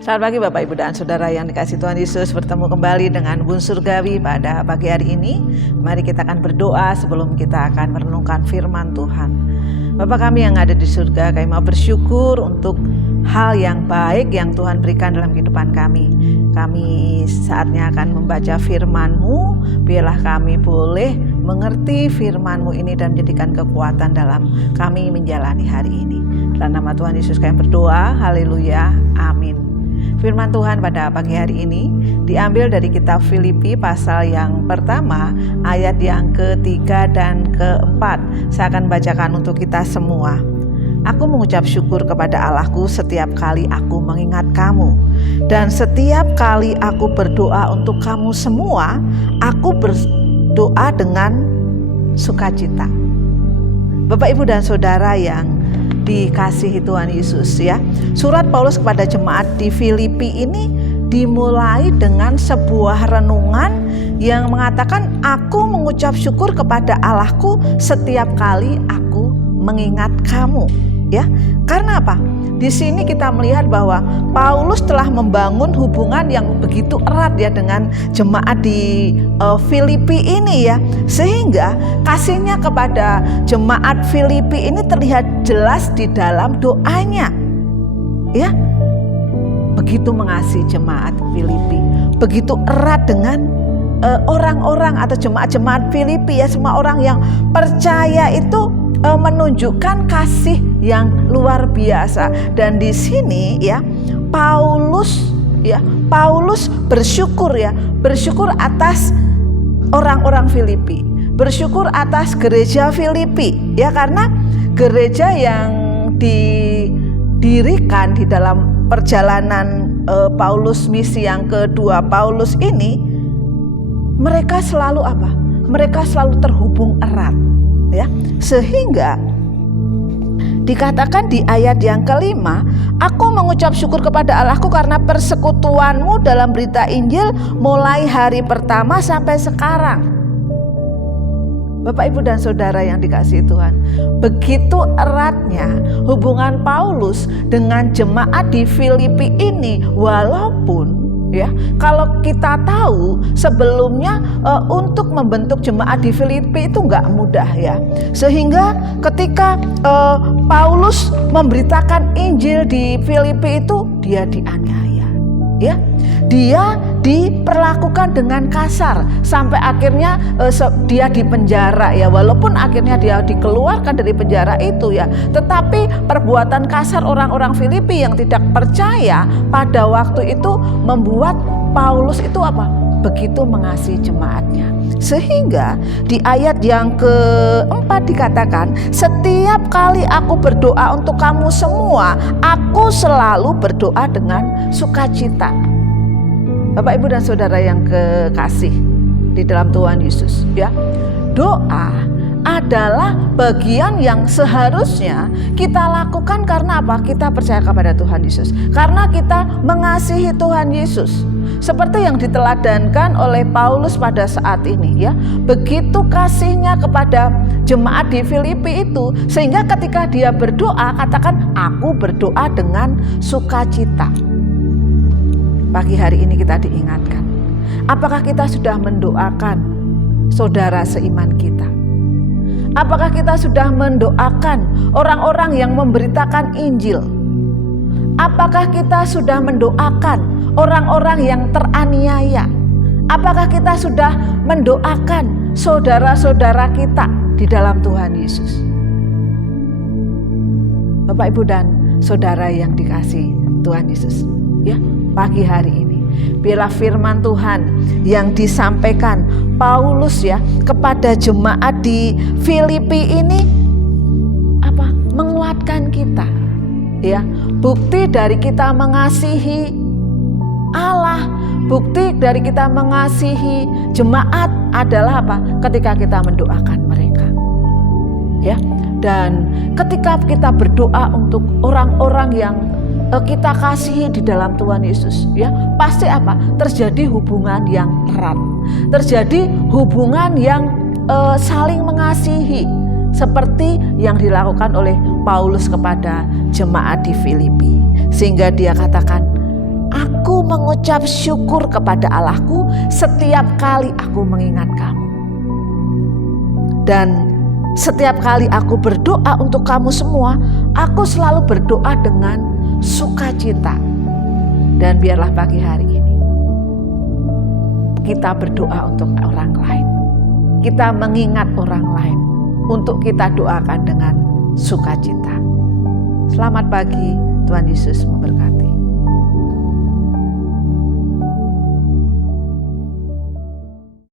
Selamat pagi Bapak Ibu dan Saudara yang dikasihi Tuhan Yesus. Bertemu kembali dengan Bun Surgawi pada pagi hari ini. Mari kita akan berdoa sebelum kita akan merenungkan firman Tuhan. Bapa kami yang ada di surga, kami mau bersyukur untuk hal yang baik yang Tuhan berikan dalam kehidupan kami. Kami saatnya akan membaca firman-Mu. Biarlah kami boleh mengerti firman-Mu ini dan menjadikan kekuatan dalam kami menjalani hari ini. Dalam nama Tuhan Yesus kami berdoa. Haleluya. Amin. Firman Tuhan pada pagi hari ini diambil dari kitab Filipi pasal yang pertama ayat yang ketiga dan keempat. Saya akan bacakan untuk kita semua. Aku mengucap syukur kepada Allahku setiap kali aku mengingat kamu. Dan setiap kali aku berdoa untuk kamu semua, aku berdoa dengan sukacita. Bapak, Ibu dan Saudara yang dikasihi Tuhan Yesus ya. Surat Paulus kepada jemaat di Filipi ini dimulai dengan sebuah renungan yang mengatakan aku mengucap syukur kepada Allahku setiap kali aku mengingat kamu ya. Karena apa? Di sini kita melihat bahwa Paulus telah membangun hubungan yang begitu erat ya dengan jemaat di Filipi ini ya. Sehingga kasihnya kepada jemaat Filipi ini terlihat jelas di dalam doanya. Ya. Begitu mengasihi jemaat Filipi, begitu erat dengan orang-orang atau jemaat-jemaat Filipi ya, semua orang yang percaya itu menunjukkan kasih yang luar biasa. Dan di sini ya Paulus bersyukur atas orang-orang Filipi, bersyukur atas gereja Filipi ya, karena gereja yang didirikan di dalam perjalanan Paulus misi yang kedua Paulus ini, mereka selalu mereka selalu terhubung erat ya, sehingga dikatakan di ayat yang kelima, aku mengucap syukur kepada Allahku karena persekutuanmu dalam berita Injil mulai hari pertama sampai sekarang. Bapak, Ibu dan Saudara yang dikasihi Tuhan, begitu eratnya hubungan Paulus dengan jemaat di Filipi ini. Walaupun ya, kalau kita tahu sebelumnya untuk membentuk jemaat di Filipi itu nggak mudah ya. Sehingga ketika Paulus memberitakan Injil di Filipi itu, dia dianiaya ya. Dia diperlakukan dengan kasar sampai akhirnya dia dipenjara ya. Walaupun akhirnya dia dikeluarkan dari penjara itu ya, tetapi perbuatan kasar orang-orang Filipi yang tidak percaya pada waktu itu membuat Paulus itu begitu mengasihi jemaatnya. Sehingga di ayat yang keempat dikatakan, setiap kali aku berdoa untuk kamu semua, aku selalu berdoa dengan sukacita. Bapak, Ibu dan Saudara yang kekasih di dalam Tuhan Yesus ya, doa adalah bagian yang seharusnya kita lakukan. Karena apa? Kita percaya kepada Tuhan Yesus, karena kita mengasihi Tuhan Yesus. Seperti yang diteladankan oleh Paulus pada saat ini ya, begitu kasihnya kepada jemaat di Filipi itu, sehingga ketika dia berdoa katakan aku berdoa dengan sukacita. Pagi hari ini kita diingatkan, apakah kita sudah mendoakan saudara seiman kita? Apakah kita sudah mendoakan orang-orang yang memberitakan Injil? Apakah kita sudah mendoakan orang-orang yang teraniaya? Apakah kita sudah mendoakan saudara-saudara kita di dalam Tuhan Yesus? Bapak, Ibu dan Saudara yang dikasihi Tuhan Yesus ya, pagi hari ini biarlah firman Tuhan yang disampaikan Paulus ya kepada jemaat di Filipi ini menguatkan kita ya. Bukti dari kita mengasihi Allah, bukti dari kita mengasihi jemaat adalah ketika kita mendoakan mereka ya. Dan ketika kita berdoa untuk orang-orang yang kita kasihi di dalam Tuhan Yesus ya, pasti terjadi hubungan yang erat, terjadi hubungan yang saling mengasihi, seperti yang dilakukan oleh Paulus kepada jemaat di Filipi. Sehingga dia katakan, Aku mengucap syukur kepada Allahku setiap kali aku mengingat kamu. Dan setiap kali aku berdoa untuk kamu semua, aku selalu berdoa dengan sukacita. Dan biarlah pagi hari ini kita berdoa untuk orang lain. Kita mengingat orang lain untuk kita doakan dengan sukacita. Selamat pagi, Tuhan Yesus memberkati.